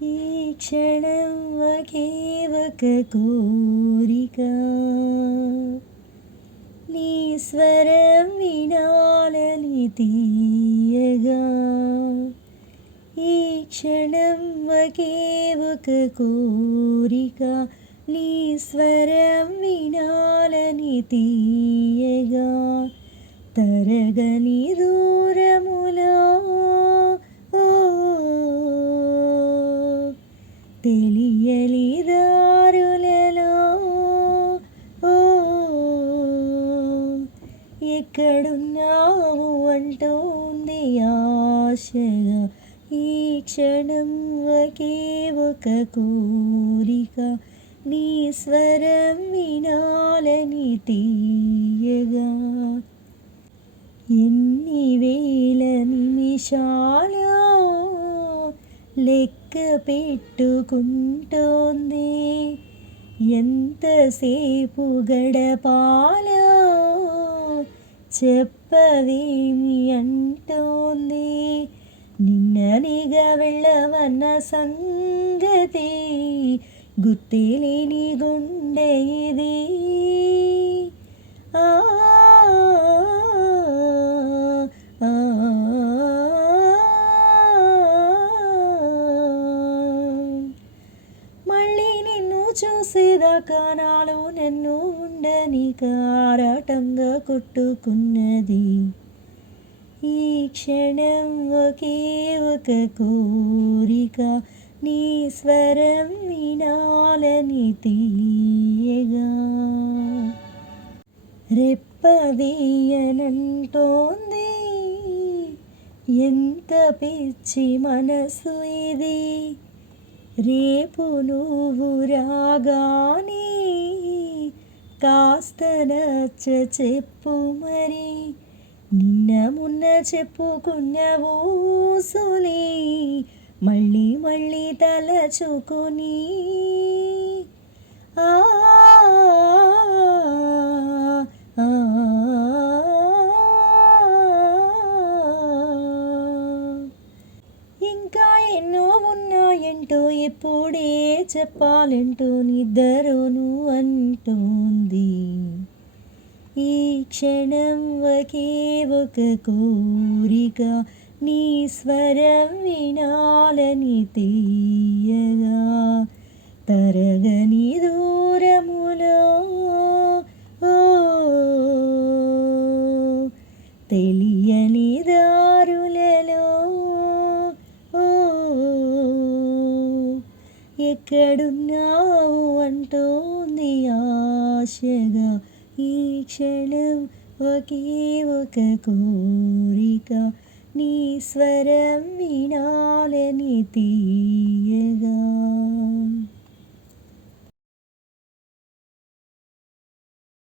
ఈ క్షణం ఒకే ఒక కోరిక, నీ స్వరం వినాలని తీయగా. ఈ క్షణం ఒకే ఒక కోరిక, నీ స్వరం వినాలని తీయగా. తరగని దూరములో తెలియని దారులలో ఎక్కడున్నావు అంటోంది ఆశగా. ఈ క్షణం ఒకే ఒక కోరిక, నీ స్వరం వినాలని తీయగా. ఎన్ని వేల నిమిషాలో లెక్క పెట్టుకుంటోంది, ఎంతసేపు గడపాలో చెప్పవేమి అంటోంది. నిన్ననిగా వెళ్ళవన్న సంగతి గుర్తులేని గుండె ఇది. మళ్ళీ నిన్ను చూసేదాకా నాలో నన్ను ఉండని ఆరాటంగా కొట్టుకున్నది. ఈ క్షణం ఒకే ఒక కోరిక, నీ స్వరం వినాలని తీయగా. రెప్ప వేయనంటోంది ఎంత పిచ్చి మనసు ఇది. రేపు నువ్వు రాగానే కాస్త నచ్చ చెప్పు మరి. నిన్న మొన్న చెప్పుకున్న ఊసులే మళ్ళీ మళ్ళీ తలచుకొని ఇంకా ఎన్నో ఉన్నాయంటూ ఎప్పుడే చెప్పాలంటూ నిద్రను అంటోంది. ఈ క్షణం ఒకే ఒక కోరిక, నీ స్వరం వినాలని తీయగా. తరగని దూరములో తెలియని దారులలో ఎక్కడున్నావు అంటోంది ఆశగా. ఈ క్షణం ఒకే ఒక కోరిక, నీ స్వరం వినాలని తీయగా.